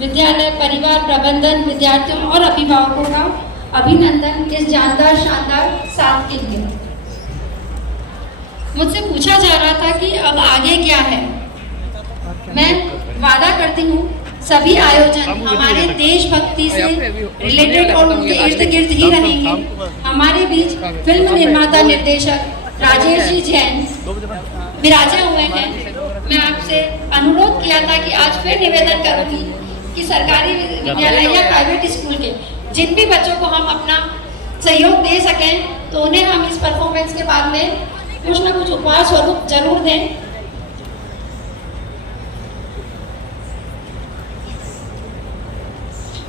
विद्यालय परिवार प्रबंधन विद्यार्थियों और अभिभावकों का अभिनंदन इस जानदार शानदार साथ के लिए। मुझसे पूछा जा रहा था कि अब आगे क्या है। मैं वादा करती हूँ सभी आयोजन हमारे देशभक्ति से रिलेटेड और उनके इर्द गिर्द ही रहेंगे। हमारे बीच फिल्म निर्माता निर्देशक राजेश जी जैन विराजे हुए हैं। मैं आपसे अनुरोध किया था कि आज फिर निवेदन करूंगी कि सरकारी विद्यालय या प्राइवेट स्कूल के जिन भी बच्चों को हम अपना सहयोग दे सकें तो उन्हें हम इस परफॉर्मेंस के बाद में कुछ न कुछ उपहार स्वरूप जरूर दें।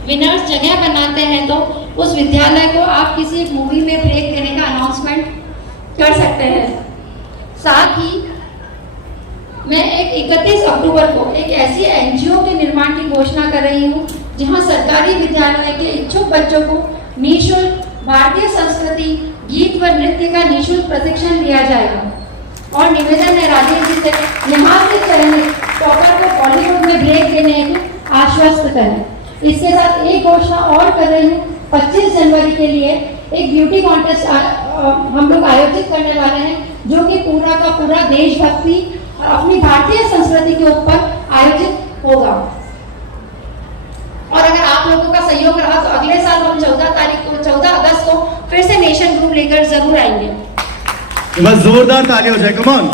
विनर्स जगह बनाते हैं तो उस विद्यालय को आप किसी एक मूवी में ब्रेक देने का अनाउंसमेंट कर सकते हैं। साथ ही मैं 31 अक्टूबर को एक ऐसी एनजीओ के निर्माण की घोषणा कर रही हूँ जहाँ सरकारी विद्यालय के इच्छुक बच्चों को निःशुल्क भारतीय संस्कृति गीत व नृत्य का निःशुल्क प्रशिक्षण दिया जाएगा। और निवेदन है राजेश जी से निहाल से करेंगे टॉपर को बॉलीवुड में ब्रेक देने को आश्वस्त करें। इसके साथ एक घोषणा और कर रही हूँ, 25 जनवरी के लिए एक ब्यूटी कॉन्टेस्ट हम लोग आयोजित करने वाले हैं जो कि पूरा का पूरा देशभक्ति और अपनी भारतीय संस्कृति के ऊपर आयोजित होगा। और अगर आप लोगों का सहयोग रहा तो अगले साल हम 14 अगस्त को फिर से नेशन ग्रुप लेकर जरूर आएंगे। बस जोरदार ताली हो जाए, कम ऑन।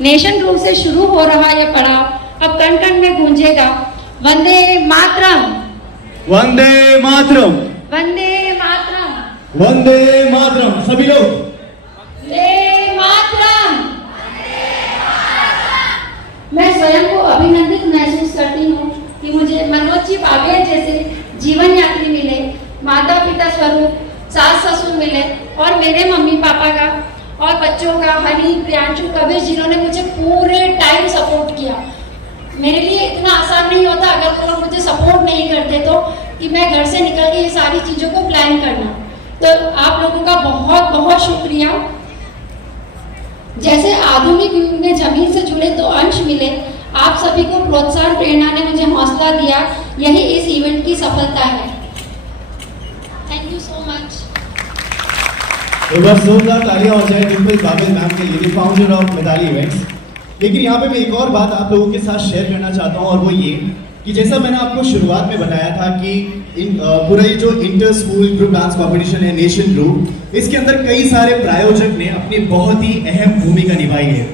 नेशन ग्रुप से शुरू हो रहा यह पड़ाव अब कण कण में गूंजेगा वंदे मातरम, वंदे मातरम, वंदे मातरम, वंदे मातरम। सभी लोग वंदे मातरम। मैं स्वयं को अभिनंदित महसूस करती हूँ कि मुझे मनोज जी बाबेल जैसे जीवन यात्री मिले, माता पिता स्वरूप सास ससुर मिले और मेरे मम्मी पापा का और बच्चों का हनी प्रियांशु कबीर जिन्होंने मुझे पूरे टाइम सपोर्ट किया। मेरे लिए इतना आसान नहीं होता अगर वो लोग मुझे सपोर्ट नहीं करते तो कि मैं घर से निकल के ये सारी चीज़ों को प्लान करना। तो आप लोगों का बहुत बहुत शुक्रिया। जैसे आधुनिक युग में जमीन से जुड़े 2 अंश मिले, आप सभी को प्रोत्साहन प्रेरणा ने मुझे हौसला दिया, यही इस इवेंट की सफलता है। Thank you so much. एक बार जोरदार तालियां हो जाए डिम्पल बाबेल मैम के लिए, फाउंडर ऑफ मिताली इवेंट्स। लेकिन यहाँ पे मैं एक और बात आप लोगों के साथ शेयर करना चाहता हूँ और वो ये कि जैसा मैंने आपको शुरुआत में बताया था कि पूरा ये जो inter school group dance competition है नेशन ग्रुप, इसके अंदर कई सारे प्रायोजक ने अपनी बहुत ही अहम भूमिका निभाई है।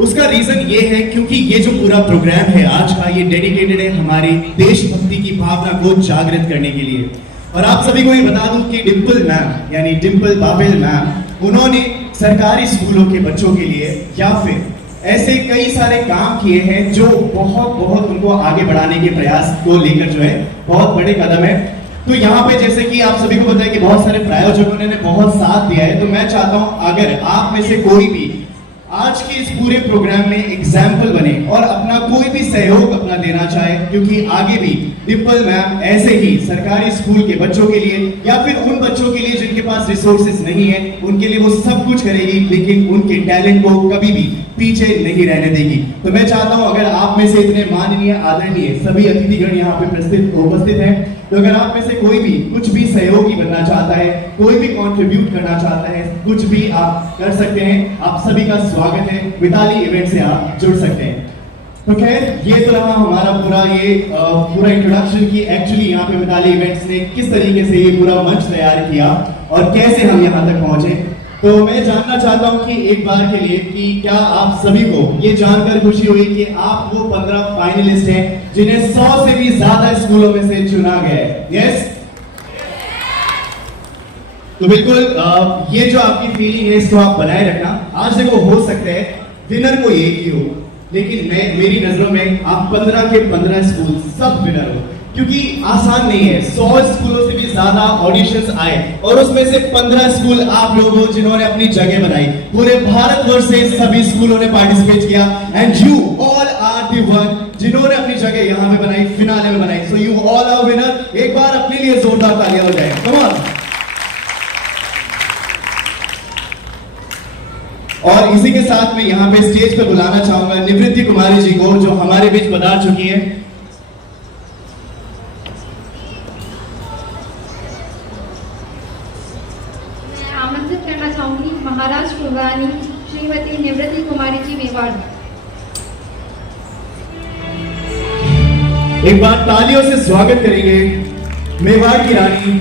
उसका रीजन ये है क्योंकि ये जो पूरा प्रोग्राम है आज का, ये डेडिकेटेड है हमारी देशभक्ति की भावना को जागृत करने के लिए। और आप सभी को ये बता दूं कि डिम्पल मैम यानी डिम्पल बाबेल मैम, उन्होंने सरकारी स्कूलों के बच्चों के लिए या फिर ऐसे कई सारे काम किए हैं जो बहुत उनको आगे बढ़ाने के प्रयास को लेकर जो है बहुत बड़े कदम है। तो यहाँ पे जैसे कि आप सभी को पता है कि बहुत सारे प्रायोजकों ने बहुत साथ दिया है, तो मैं चाहता हूँ अगर आप में से कोई भी आज के इस पूरे प्रोग्राम में एग्जाम्पल बने और अपना कोई भी सहयोग अपना देना चाहे, क्योंकि आगे भी डिम्पल मैम ऐसे ही सरकारी स्कूल के बच्चों के लिए या फिर उन बच्चों के लिए जिनके पास रिसोर्सेज नहीं है, उनके लिए वो सब कुछ करेगी, लेकिन उनके टैलेंट को कभी भी पीछे नहीं रहने देगी। तो मैं चाहता हूं अगर आप में से इतने माननीय आदरणीय सभी अतिथिगण यहाँ पे उपस्थित हैं, तो अगर आप में से कोई भी कुछ भी सहयोगी बनना चाहता है, कोई भी कंट्रीब्यूट करना चाहता है, कुछ भी आप कर सकते हैं। आप सभी का स्वागत है, मिताली इवेंट से आप जुड़ सकते हैं। तो खैर ये तो रहा हमारा पूरा इंट्रोडक्शन की एक्चुअली यहाँ पे मिताली इवेंट्स ने किस तरीके से ये पूरा मंच तैयार किया और कैसे हम यहाँ तक पहुंचे। तो मैं जानना चाहता हूँ कि एक बार के लिए कि क्या आप सभी को ये जानकर खुशी हुई कि आप वो 15 फाइनलिस्ट हैं जिन्हें 100 से भी ज्यादा स्कूलों में से चुना गया है। यस, तो बिल्कुल ये जो आपकी फीलिंग है इसको आप बनाए रखना। आज देखो हो सकता है विनर को एक ही हो, लेकिन मेरी नजरों में आप 15 के 15 स्कूल सब विनर हो, क्योंकि आसान नहीं है। 100 स्कूलों से भी ज्यादा ऑडिशंस आए और उसमें से 15 स्कूल आप लोग हो जिन्होंने अपनी जगह बनाई। पूरे भारतवर्ष से सभी स्कूलों ने पार्टिसिपेट किया and you all are the one जिन्होंने अपनी जगह यहाँ पे बनाई, फिनाले में बनाई। So you all are winner. एक बार अपने लिए जोरदार तालियां हो जाए, कम ऑन। और इसी के साथ मैं यहाँ पे स्टेज पर बुलाना चाहूंगा निवृत्ति कुमारी जी को, जो हमारे बीच पधार चुकी हैं। मैं आमंत्रित करना चाहूंगी महाराष्ट्र रानी श्रीमती निवृत्ति कुमारी जी मेवाड़। एक बार तालियों से स्वागत करेंगे मेवाड़ की रानी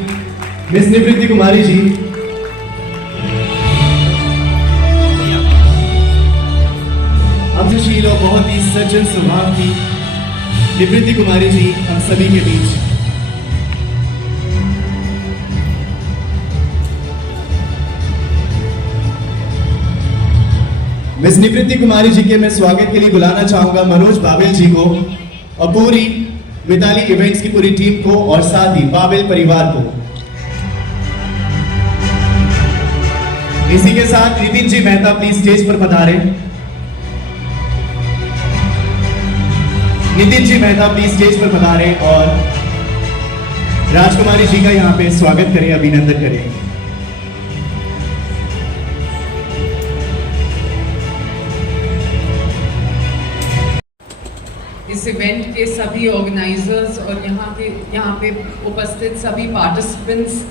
मिस निवृत्ति कुमारी जी। अभिशील और बहुत ही सज्जन स्वभाव की निवृत्ति कुमारी जी हम सभी के बीच। मिस निवृत्ति कुमारी जी के मैं स्वागत के लिए बुलाना चाहूंगा मनोज बाबेल जी को और पूरी मिताली इवेंट्स की पूरी टीम को और साथ ही बाबेल परिवार को। इसी के साथ नितिन जी मेहता प्लीज स्टेज पर पधारें। नितिन जी मेहता प्लीज स्टेज पर पधारें और राजकुमारी जी का यहाँ पे स्वागत करें, अभिनंदन करें। इस इवेंट के सभी ऑर्गेनाइजर्स और यहाँ पे उपस्थित सभी पार्टिसिपेंट्स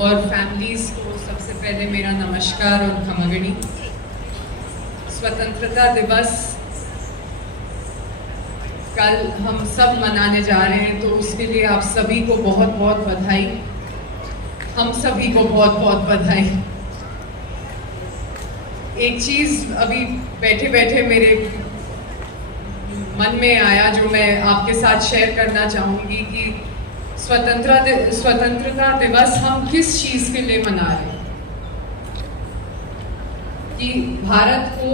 और फैमिलीज को सबसे पहले मेरा नमस्कार और खमागणी। स्वतंत्रता दिवस कल हम सब मनाने जा रहे हैं, तो उसके लिए आप सभी को बहुत बहुत बधाई। हम सभी को बहुत बहुत बधाई। एक चीज़ अभी बैठे बैठे मेरे मन में आया जो मैं आपके साथ शेयर करना चाहूँगी कि स्वतंत्रता दिवस हम किस चीज़ के लिए मना रहे हैं। कि भारत को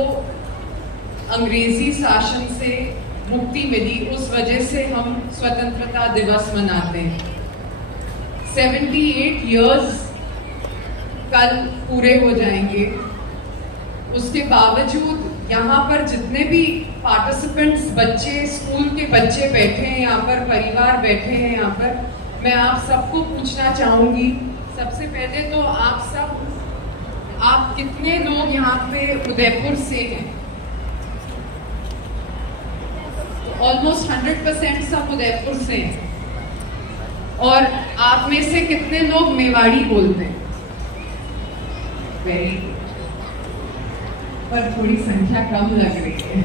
अंग्रेजी शासन से मुक्ति मिली, उस वजह से हम स्वतंत्रता दिवस मनाते हैं। 78 इयर्स कल पूरे हो जाएंगे। उसके बावजूद यहाँ पर जितने भी पार्टिसिपेंट्स बच्चे, स्कूल के बच्चे बैठे हैं यहाँ पर, परिवार बैठे हैं यहाँ पर, मैं आप सबको पूछना चाहूँगी। सबसे पहले तो आप कितने लोग यहाँ पे उदयपुर से हैं? ऑलमोस्ट 100% सब उदयपुर से हैं। और आप में से कितने लोग मेवाड़ी बोलते हैं? वेरी गुड, पर थोड़ी संख्या कम लग रही है।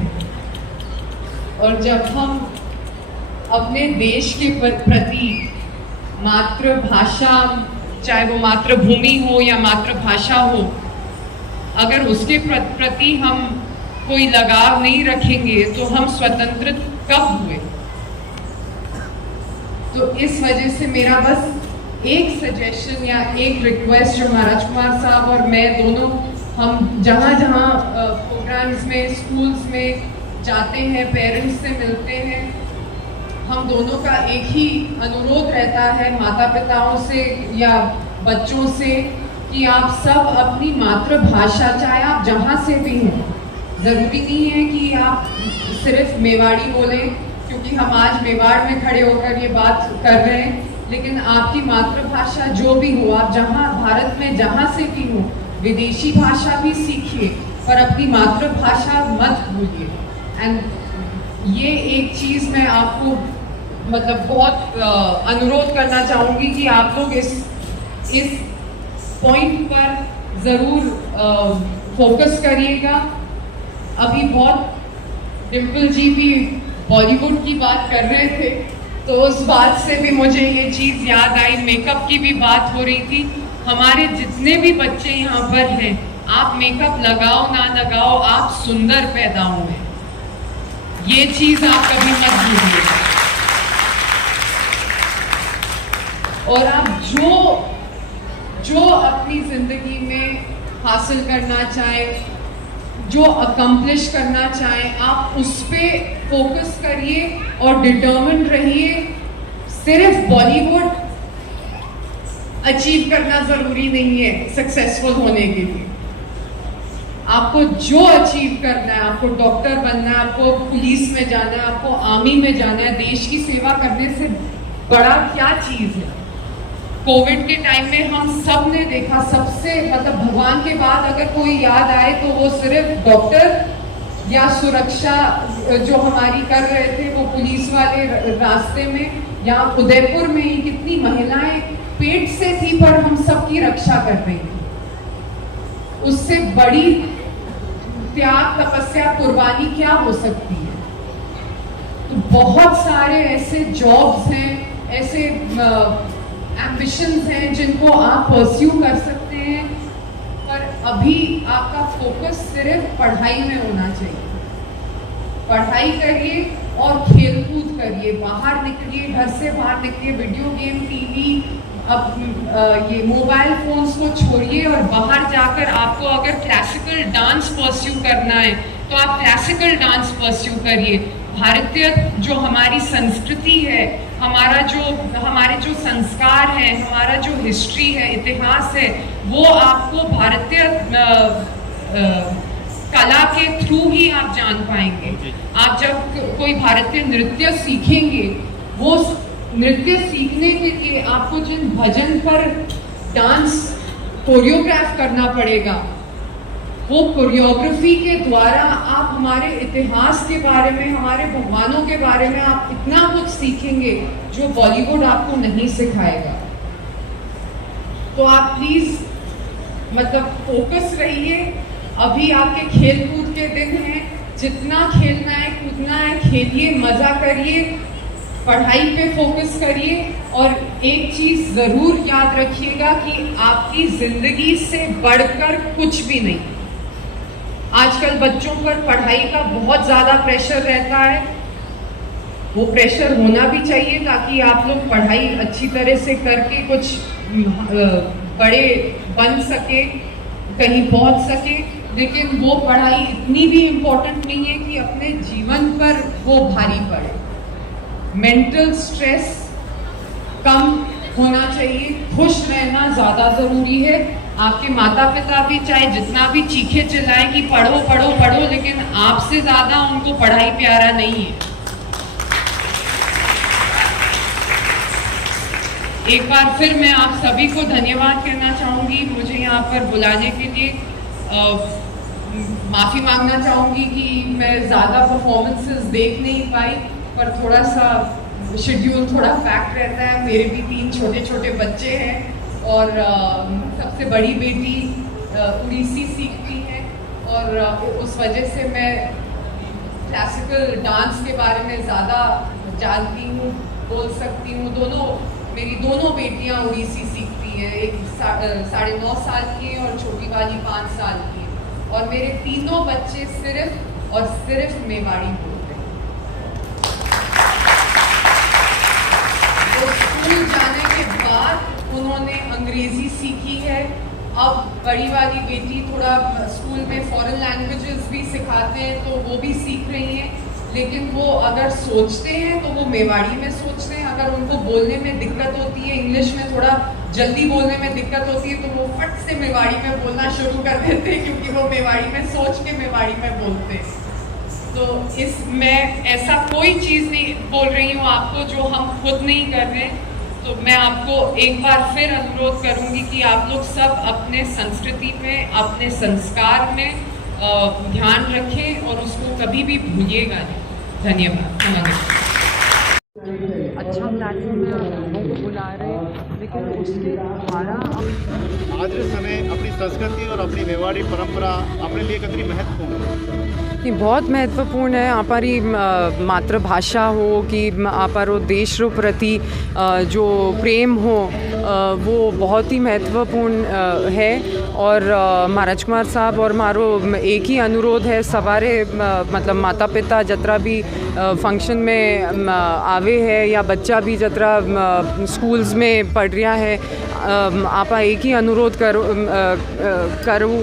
और जब हम अपने देश के प्रति मातृभाषा, चाहे वो मातृभूमि हो या मातृभाषा हो, अगर उसके प्रति हम कोई लगाव नहीं रखेंगे तो हम स्वतंत्र कब हुए? तो इस वजह से मेरा बस एक सजेशन या एक रिक्वेस्ट जो महाराज कुमार साहब और मैं दोनों, हम जहाँ जहाँ प्रोग्राम्स में, स्कूल्स में जाते हैं, पेरेंट्स से मिलते हैं, हम दोनों का एक ही अनुरोध रहता है माता पिताओं से या बच्चों से कि आप सब अपनी मातृभाषा, चाहे आप जहाँ से भी हैं, ज़रूरी नहीं है कि आप सिर्फ मेवाड़ी बोलें, क्योंकि हम आज मेवाड़ में खड़े होकर ये बात कर रहे हैं, लेकिन आपकी मातृभाषा जो भी हो, आप जहाँ भारत में जहाँ से भी हो, विदेशी भाषा भी सीखिए पर अपनी मातृभाषा मत भूलिए। एंड ये एक चीज़ मैं आपको मतलब बहुत अनुरोध करना चाहूँगी कि आप लोग इस पॉइंट पर ज़रूर फोकस करिएगा। अभी बहुत डिम्पल जी भी बॉलीवुड की बात कर रहे थे, तो उस बात से भी मुझे ये चीज़ याद आई, मेकअप की भी बात हो रही थी। हमारे जितने भी बच्चे यहाँ पर हैं, आप मेकअप लगाओ ना लगाओ, आप सुंदर पैदा हुए, ये चीज़ आप कभी मत भूलिए। और आप जो अपनी ज़िंदगी में हासिल करना चाहें, जो अकम्प्लिश करना चाहें, आप उस पर फोकस करिए और डिटर्मिन्ड रहिए। सिर्फ बॉलीवुड अचीव करना ज़रूरी नहीं है सक्सेसफुल होने के लिए। आपको जो अचीव करना है, आपको डॉक्टर बनना है, आपको पुलिस में जाना है, आपको आर्मी में जाना है, देश की सेवा करने से बड़ा क्या चीज़ है? कोविड के टाइम में हम सब ने देखा, सबसे मतलब भगवान के बाद अगर कोई याद आए तो वो सिर्फ डॉक्टर या सुरक्षा जो हमारी कर रहे थे, वो पुलिस वाले रास्ते में या उदयपुर में ही कितनी महिलाएं पेट से थी पर हम सबकी रक्षा कर रही थी। उससे बड़ी त्याग, तपस्या, कुर्बानी क्या हो सकती है? तो बहुत सारे ऐसे जॉब्स हैं, ऐसे एम्बिशंस हैं जिनको आप परस्यू कर सकते हैं, पर अभी आपका फोकस सिर्फ पढ़ाई में होना चाहिए। पढ़ाई करिए और खेल कूद करिए, बाहर निकलिए, घर से बाहर निकलिए, वीडियो गेम, टीवी, अब ये मोबाइल फोन्स को छोड़िए और बाहर जाकर आपको अगर क्लासिकल डांस परस्यू करना है तो आप क्लासिकल डांस परस्यू करिए। भारतीय जो हमारी संस्कृति है, हमारे जो संस्कार हैं, हमारा जो हिस्ट्री है, इतिहास है, वो आपको भारतीय कला के थ्रू ही आप जान पाएंगे। आप जब कोई भारतीय नृत्य सीखेंगे, वो नृत्य सीखने के लिए आपको जिन भजन पर डांस कोरियोग्राफ करना पड़ेगा, वो कोरियोग्राफी के द्वारा आप हमारे इतिहास के बारे में, हमारे भगवानों के बारे में आप इतना कुछ सीखेंगे जो बॉलीवुड आपको नहीं सिखाएगा। तो आप प्लीज मतलब फोकस रहिए। अभी आपके खेल कूद के दिन हैं, जितना खेलना है, कूदना है, खेलिए, मजा करिए, पढ़ाई पे फोकस करिए। और एक चीज जरूर याद रखिएगा कि आपकी जिंदगी से बढ़कर कुछ भी नहीं। आजकल बच्चों पर पढ़ाई का बहुत ज्यादा प्रेशर रहता है, वो प्रेशर होना भी चाहिए ताकि आप लोग पढ़ाई अच्छी तरह से करके कुछ बड़े बन सके, कहीं पहुंच सके। लेकिन वो पढ़ाई इतनी भी इम्पोर्टेंट नहीं है कि अपने जीवन पर वो भारी पड़े। मेंटल स्ट्रेस कम होना चाहिए, खुश रहना ज़्यादा ज़रूरी है। आपके माता पिता भी चाहे जितना भी चीखे चिल्लाएं कि पढ़ो पढ़ो पढ़ो, लेकिन आपसे ज़्यादा उनको पढ़ाई प्यारा नहीं है। एक बार फिर मैं आप सभी को धन्यवाद कहना चाहूँगी मुझे यहाँ पर बुलाने के लिए। माफ़ी मांगना चाहूँगी कि मैं ज़्यादा परफॉर्मेंसेस देख नहीं पाई, पर थोड़ा सा शेड्यूल थोड़ा पैक रहता है। मेरे भी 3 छोटे छोटे बच्चे हैं और सबसे बड़ी बेटी उड़ीसी सीखती है और उस वजह से मैं क्लासिकल डांस के बारे में ज़्यादा जानती हूँ, बोल सकती हूँ। मेरी दोनों बेटियाँ उड़ीसी सीखती हैं, एक 9.5 साल की है और छोटी वाली 5 साल की है। और मेरे तीनों बच्चे सिर्फ और सिर्फ मेवाड़ी बोलते हैं। तो स्कूल जाने के बाद उन्होंने अंग्रेजी सीखी है। अब बड़ी वाली बेटी थोड़ा स्कूल में फॉरेन लैंग्वेजेस भी सिखाते हैं तो वो भी सीख रही हैं, लेकिन वो अगर सोचते हैं तो वो मेवाड़ी में सोचते हैं। अगर उनको बोलने में दिक्कत होती है, इंग्लिश में थोड़ा जल्दी बोलने में दिक्कत होती है, तो वो फट से मेवाड़ी में बोलना शुरू कर देते हैं, क्योंकि वो मेवाड़ी में सोच के मेवाड़ी में बोलते हैं। तो मैं ऐसा कोई चीज़ नहीं बोल रही हूँ आपको जो हम खुद नहीं कर रहे। तो मैं आपको एक बार फिर अनुरोध करूँगी कि आप लोग सब अपने संस्कृति में, अपने संस्कार में ध्यान रखें और उसको कभी भी भूलिएगा नहीं। धन्यवाद। नमस्कार। अच्छा प्लेटफॉर्म में आप लोगों को बुला रहे हैं, लेकिन उसके द्वारा आज के समय अपनी संस्कृति और अपनी मेवाड़ी परंपरा अपने लिए कितनी महत्वपूर्ण है? नहीं, बहुत महत्वपूर्ण है। हमारी मातृभाषा हो कि हमारो देश रो प्रति जो प्रेम हो वो बहुत ही महत्वपूर्ण है। और राजकुमार साहब और मारो एक ही अनुरोध है, सवारे मतलब माता पिता जतरा भी फंक्शन में आवे है या बच्चा भी जतरा स्कूल्स में पढ़ रहा है, आप एक ही अनुरोध करूँ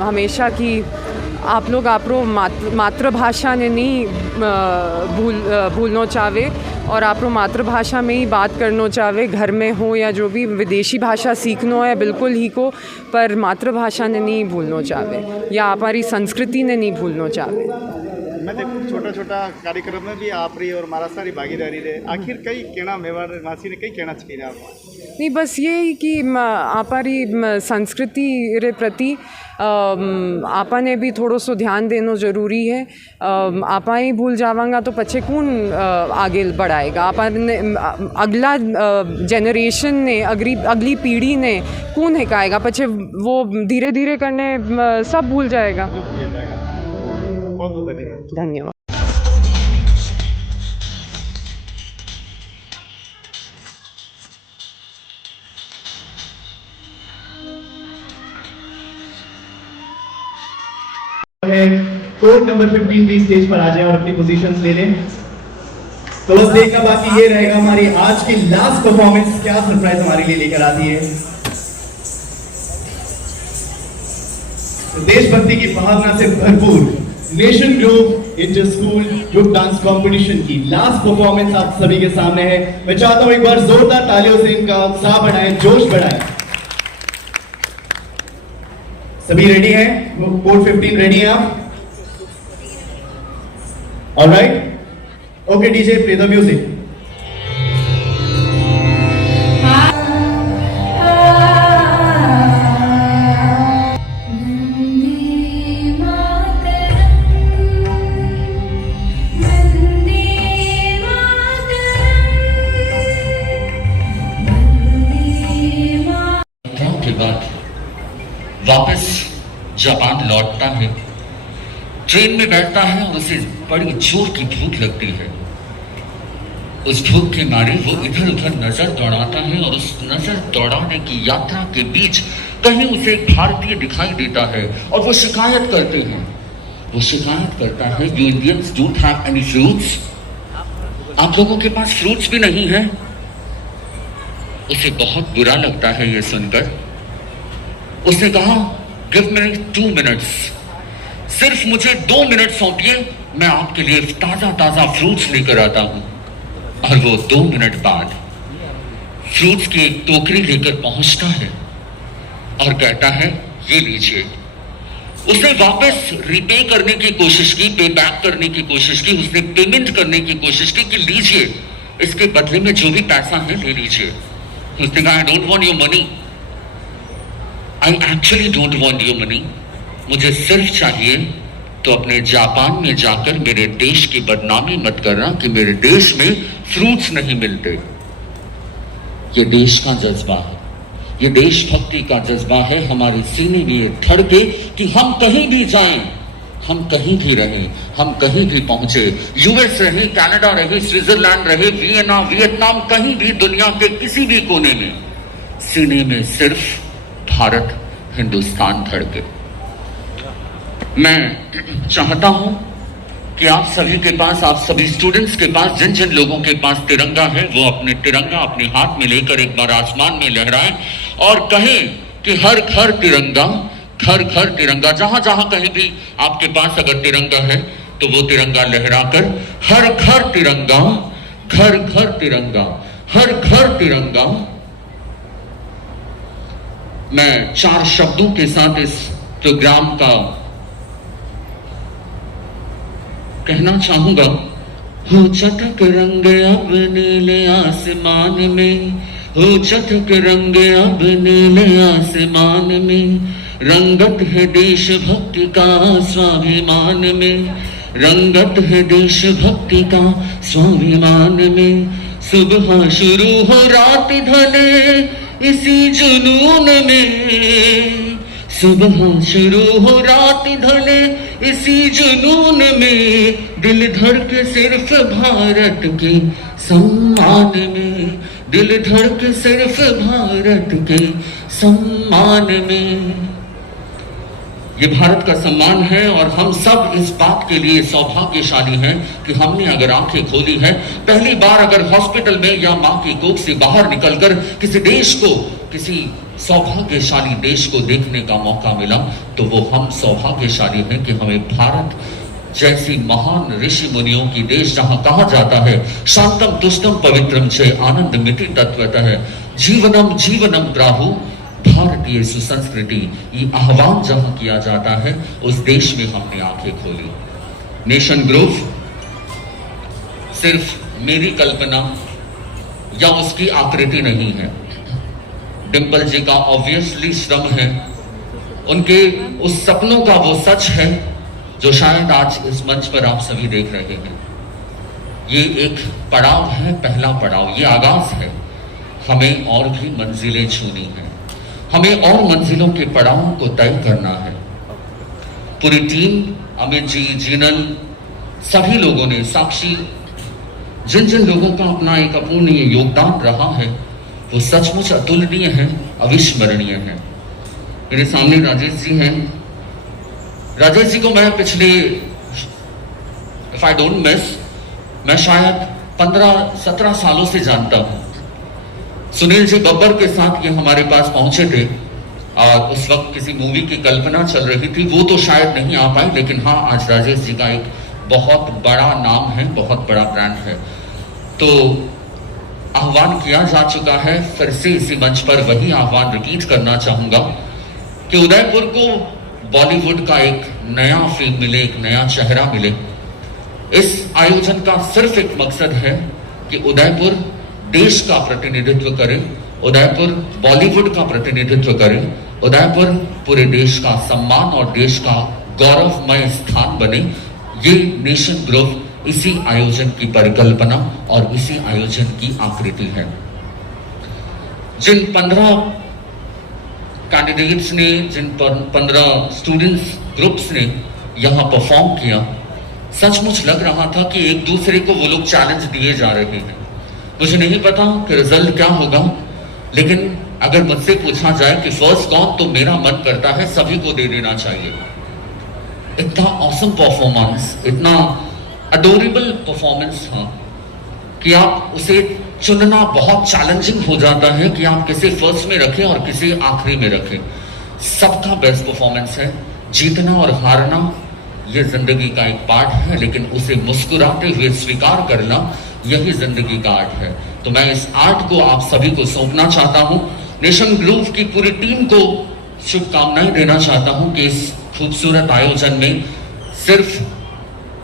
हमेशा कि आप लोग आपरो मातृभाषा ने नहीं भूलना चाहे और आपरो मातृभाषा में ही बात करना चाहे, घर में हो या जो भी विदेशी भाषा सीखना है बिल्कुल ही को, पर मातृभाषा ने नहीं भूलना चाहे या हमारी संस्कृति ने नहीं भूलना चाहे। मैं देखूँ छोटा छोटा कार्यक्रम में भी आप रही और मारा सारी भागीदारी रहे। आखिर कई कहना मेवाड़ मासी ने कई कहना चाहिए आप नहीं बस ये ही कि आपारी संस्कृति रे प्रति आपा ने भी थोड़ो सो ध्यान देना ज़रूरी है। आपा ही भूल जावांगा तो पछे कौन आगे बढ़ाएगा। आपा ने अगला जनरेशन ने अगली पीढ़ी ने कौन हिकाएगा, पछे वो धीरे धीरे करने सब भूल जाएगा। धन्यवाद। कोर्ट नंबर 15 भी स्टेज पर आ जाए और अपनी पोजीशंस ले लें। तो बस देखना बाकी ये रहेगा हमारी आज की लास्ट परफॉर्मेंस क्या सरप्राइज हमारे लिए लेकर आती है। तो देशभक्ति की भावना से भरपूर nation group inter school group dance competition की लास्ट परफॉर्मेंस आप सभी के सामने है। मैं चाहता हूं एक बार जोरदार तालियों से इनका उत्साह बढ़ाएं, जोश बढ़ाएं। सभी रेडी हैं? कोड 15 रेडी हैं आप? Alright, okay DJ play the music. वापस जापान लौटता है, ट्रेन में बैठता है और उसे बड़ी जोर की भूख लगती है। उस भूख के मारे वो इधर उधर नजर दौड़ाता है और उस नजर दौड़ाने की यात्रा के बीच कहीं उसे एक भारतीय दिखाई देता है और वो शिकायत करते हैं। वो शिकायत करता है, you Indians don't have any fruits, आप लोगों के पास फ्रूट्स भी नहीं है। उसे बहुत बुरा लगता है ये सुनकर। उसने कहा, गिव मी 2 मिनट्स, सिर्फ मुझे 2 मिनट सौंपिए, मैं आपके लिए ताजा ताजा फ्रूट्स लेकर आता हूं। और वो 2 मिनट बाद फ्रूट्स की एक टोकरी लेकर पहुंचता है और कहता है, ये लीजिए। उसने वापस रिपे करने की कोशिश की, पे बैक करने की कोशिश की, उसने पेमेंट करने की कोशिश की कि लीजिए, इसके बदले में जो भी पैसा है ले लीजिए। उसने कहा, I don't want your money, I actually don't want your money, मुझे सिर्फ चाहिए तो अपने जापान में जाकर मेरे देश की बदनामी मत करना कि मेरे देश में फ्रूट्स नहीं मिलते। ये देश का जज्बा है, ये देशभक्ति का जज्बा है हमारे सीने में धड़के कि हम कहीं भी जाएं, हम कहीं भी रहें, हम कहीं भी पहुंचे, यूएस रहे, कनाडा रहे, स्विट्जरलैंड रहे, वियतनाम, कहीं भी दुनिया के किसी भी कोने में सीने में सिर्फ भारत हिंदुस्तान धड़के। मैं चाहता हूं कि आप सभी के पास, आप सभी स्टूडेंट्स के पास, जिन जिन लोगों के पास तिरंगा है वो अपने तिरंगा अपने हाथ में लेकर एक बार आसमान में लहराएं और कहें कि हर घर तिरंगा, घर घर तिरंगा। जहां जहां कहीं भी आपके पास अगर तिरंगा है तो वो तिरंगा लहराकर हर घर तिरंगा, घर घर तिरंगा, हर घर तिरंगा। मैं 4 शब्दों के साथ इस प्रोग्राम का कहना चाहूंगा। हो चटक रंग अब नीले आसमान में, हो चटक रंग अब नीले आसमान में, रंगत है देशभक्ति का स्वाभिमान में, रंगत है देशभक्ति का स्वाभिमान में। सुबह शुरू हो रात ढले इसी जुनून में, सुबह शुरू हो रात ढले इसी जुनून में, दिल धड़के सिर्फ भारत के सम्मान में, दिल धड़के सिर्फ भारत के सम्मान में। ये भारत का सम्मान है और हम सब इस बात के लिए सौभाग्यशाली हैं कि हमने अगर आंखें खोली है, पहली बार अगर हॉस्पिटल में या मां की कोख से बाहर निकलकर किसी देश को, किसी सौभाग्यशाली देश को देखने का मौका मिला, तो वो हम सौभाग्यशाली हैं कि हमें भारत जैसी महान ऋषि मुनियों की देश, जहां कहा जाता है शांतम तुष्टम पवित्रम च आनंद मिति तत्वतः जीवनम जीवनम प्राहु, भारतीय सुसंस्कृति, ये आह्वान जहां किया जाता है उस देश में हमने आंखें खोली। नेशन ग्रुप सिर्फ मेरी कल्पना या उसकी आकृति नहीं है, डिम्पल जी का ऑब्वियसली श्रम है, उनके उस सपनों का वो सच है जो शायद आज इस मंच पर आप सभी देख रहे हैं। ये एक पड़ाव है, पहला पड़ाव, ये आगाज है। हमें और भी मंजिलें छूनी हैं, हमें और मंजिलों के पड़ावों को तय करना है। पूरी टीम, अमित जी, जीनल, सभी लोगों ने, साक्षी, जिन जिन लोगों का अपना एक अपूर्णीय योगदान रहा है वो सचमुच अतुलनीय है, अविस्मरणीय है। मेरे सामने राजेश जी हैं। राजेश जी को मैं पिछले, इफ आई डोंट मिस, मैं शायद 15-17 सालों से जानता हूं। सुनील जी बब्बर के साथ ये हमारे पास पहुंचे थे और उस वक्त किसी मूवी की कल्पना चल रही थी, वो तो शायद नहीं आ पाई, लेकिन हाँ आज राजेश जी का एक बहुत बड़ा नाम है, बहुत बड़ा ब्रांड है। तो आह्वान किया जा चुका है, फिर से इसी मंच पर वही आह्वान रिपीट करना चाहूंगा कि उदयपुर को बॉलीवुड का एक नया फेम मिले, एक नया चेहरा मिले। इस आयोजन का सिर्फ एक मकसद है कि उदयपुर देश का प्रतिनिधित्व करे, उदयपुर बॉलीवुड का प्रतिनिधित्व करे, उदयपुर पूरे देश का सम्मान और देश का गौरवमय स्थान बने। ये नेशन ग्रुप इसी आयोजन की परिकल्पना और इसी आयोजन की आकृति है। जिन 15 कैंडिडेट्स ने, जिन 15 स्टूडेंट्स ग्रुप्स ने यहां परफॉर्म किया, सचमुच लग रहा था कि एक दूसरे को वो लोग चैलेंज दिए जा रहे हैं। मुझे नहीं पता कि रिजल्ट क्या होगा, लेकिन अगर मुझसे पूछा जाए कि फर्स्ट कौन, तो मेरा मन करता है सभी को दे देना चाहिए। इतना ऑसम परफॉर्मेंस, इतना अडोरेबल परफॉर्मेंस था कि आप उसे चुनना बहुत चैलेंजिंग हो जाता है कि आप किसे फर्स्ट में रखें और किसे आखिरी में रखें। सबका बेस्ट परफॉर्मेंस है। जीतना और हारना ये जिंदगी का एक पार्ट है, लेकिन उसे मुस्कुराते हुए स्वीकार करना यही जिंदगी का आर्ट है। तो मैं इस आर्ट को आप सभी को सौंपना चाहता हूं। नेशन ग्रुप की पूरी टीम को शुभकामनाएं देना चाहता हूं कि इस खूबसूरत आयोजन में सिर्फ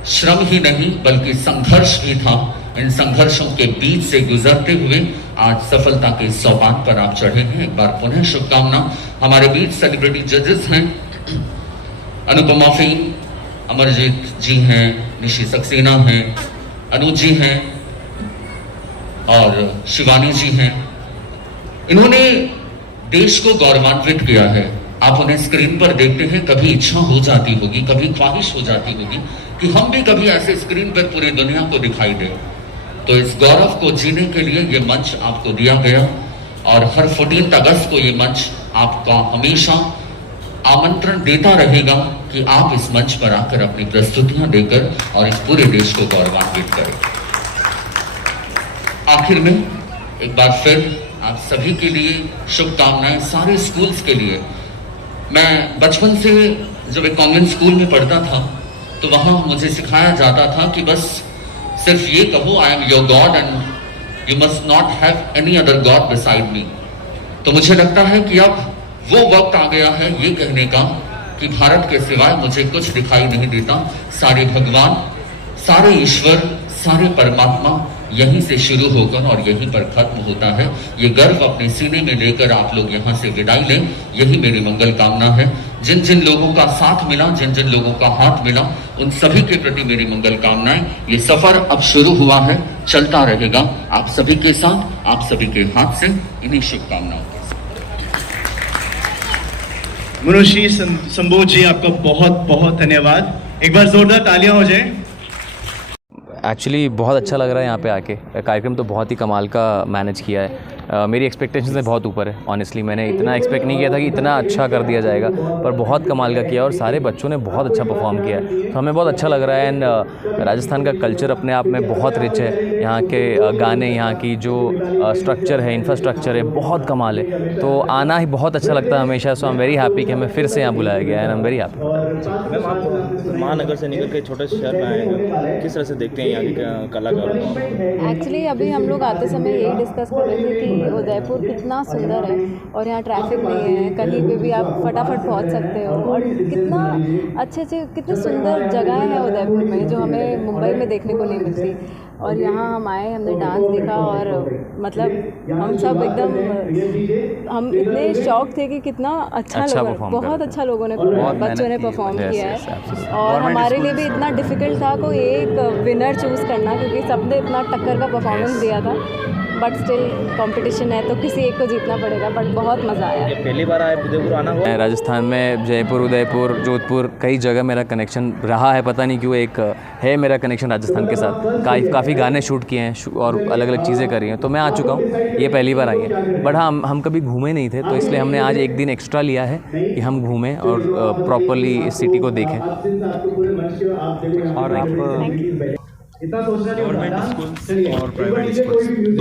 श्रम ही नहीं बल्कि संघर्ष भी था। इन संघर्षों के बीच से गुजरते हुए आज सफलता के सोपान पर आप चढ़े हैं। एक बार पुनः शुभकामना। हमारे बीच सेलिब्रिटी जजेस हैं, अनुपमा फिल्म, अमरजीत जी हैं, निशी सक्सेना हैं, अनुज जी हैं और शिवानी जी हैं। इन्होंने देश को गौरवान्वित किया है। आप उन्हें स्क्रीन पर देखते हैं, कभी इच्छा हो जाती होगी, कभी ख्वाहिश हो जाती होगी कि हम भी कभी ऐसे स्क्रीन पर पूरी दुनिया को दिखाई दे। तो इस गौरव को जीने के लिए ये मंच आपको दिया गया और हर 14 अगस्त को ये मंच आपका हमेशा आमंत्रण देता रहेगा कि आप इस मंच पर आकर अपनी प्रस्तुतियां देकर और इस पूरे देश को गौरवान्वित करें। आखिर में एक बार फिर आप सभी के लिए शुभकामनाएं, सारे स्कूल्स के लिए। मैं बचपन से जब एक कॉन्वेंट स्कूल में पढ़ता था तो वहां मुझे सिखाया जाता था कि बस सिर्फ ये कहो, I am your God and you must not have any other God beside me. तो मुझे लगता है कि अब वो वक्त आ गया है ये कहने का कि भारत के सिवाय मुझे कुछ दिखाई नहीं देता। सारे भगवान, सारे ईश्वर, सारे परमात्मा यहीं से शुरू होकर और यहीं पर खत्म होता है। ये गर्व अपने सीने में लेकर आप लोग यहाँ से विदाई लें, यही मेरी मंगल कामना है। जिन जिन लोगों का साथ मिला, जिन जिन लोगों का हाथ मिला, उन सभी के प्रति मेरी मंगल कामनाएं। ये सफर अब शुरू हुआ है, चलता रहेगा आप सभी के साथ, आप सभी के हाथ से। इन्हीं शुभकामनाओं के साथ मनुषी संबोध जी, आपका बहुत बहुत धन्यवाद। एक बार जोरदार तालियां हो जाए। एक्चुअली बहुत अच्छा लग रहा है यहाँ पे आके। कार्यक्रम तो बहुत ही कमाल का मैनेज किया है। मेरी एक्सपेक्टेशंस से बहुत ऊपर है। ऑनेस्टली मैंने इतना एक्सपेक्ट नहीं किया था कि इतना अच्छा कर दिया जाएगा, पर बहुत कमाल का किया और सारे बच्चों ने बहुत अच्छा परफॉर्म किया है। तो हमें बहुत अच्छा लग रहा है। एंड राजस्थान का कल्चर अपने आप में बहुत रिच है। यहाँ के गाने, यहाँ की जो स्ट्रक्चर है, इंफ्रास्ट्रक्चर है, बहुत कमाल है। तो आना ही बहुत अच्छा लगता है हमेशा। सो आई एम वेरी हैप्पी कि हमें फिर से यहाँ बुलाया गया है and I am very happy. Ma'am, आप महानगर से निकल के छोटे शहर में आए हैं, किस तरह से देखते हैं यहाँ की कलाकारों को? एक्चुअली अभी हम लोग आते समय यही डिस्कस कर रहे थे कि उदयपुर कितना सुंदर है और यहाँ ट्रैफिक नहीं है, कहीं पे भी आप फटाफट पहुँच सकते हो और कितना अच्छे कितनी सुंदर जगह है उदयपुर में जो हमें मुंबई में देखने को नहीं मिलती। और यहाँ हम आए, हमने डांस देखा और मतलब हम सब एकदम हम इतने शौक थे कि कितना अच्छा लगा, बहुत अच्छा लोगों ने बच्चों ने परफॉर्म किया है। और हमारे लिए भी इतना डिफ़िकल्ट था कोई एक विनर चूज़ करना, क्योंकि सबने इतना टक्कर का परफॉर्मेंस दिया था, बट स्टिल कंपटीशन है तो किसी एक को जीतना पड़ेगा। बट बहुत मज़ा आया। पहली बार आए उदयपुर आना हुआ? राजस्थान में जयपुर, उदयपुर, जोधपुर कई जगह मेरा कनेक्शन रहा है, पता नहीं क्यों एक है मेरा कनेक्शन राजस्थान के साथ। काफ़ी गाने शूट किए हैं और अलग अलग चीज़ें करी हैं, तो मैं आ चुका हूँ, ये पहली बार आई है। बट हाँ, हम कभी घूमे नहीं थे, तो इसलिए हमने आज एक दिन एक्स्ट्रा लिया है कि हम घूमें और प्रॉपरली इस सिटी को देखें। और गवर्नमेंट स्कूल और प्राइवेट स्कूल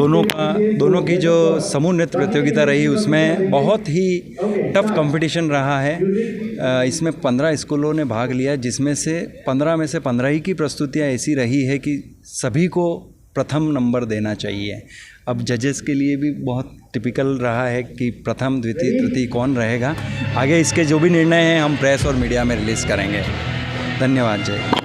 दोनों की जो समूह नृत्य प्रतियोगिता रही उसमें बहुत ही टफ कंपटीशन रहा है। इसमें 15 स्कूलों ने भाग लिया, जिसमें से 15 में से 15 ही की प्रस्तुतियाँ ऐसी रही है कि सभी को प्रथम नंबर देना चाहिए। अब जजेस के लिए भी बहुत टिपिकल रहा है कि प्रथम, द्वितीय, तृतीय कौन रहेगा। आगे इसके जो भी निर्णय हैं हम प्रेस और मीडिया में रिलीज़ करेंगे। धन्यवाद। जय।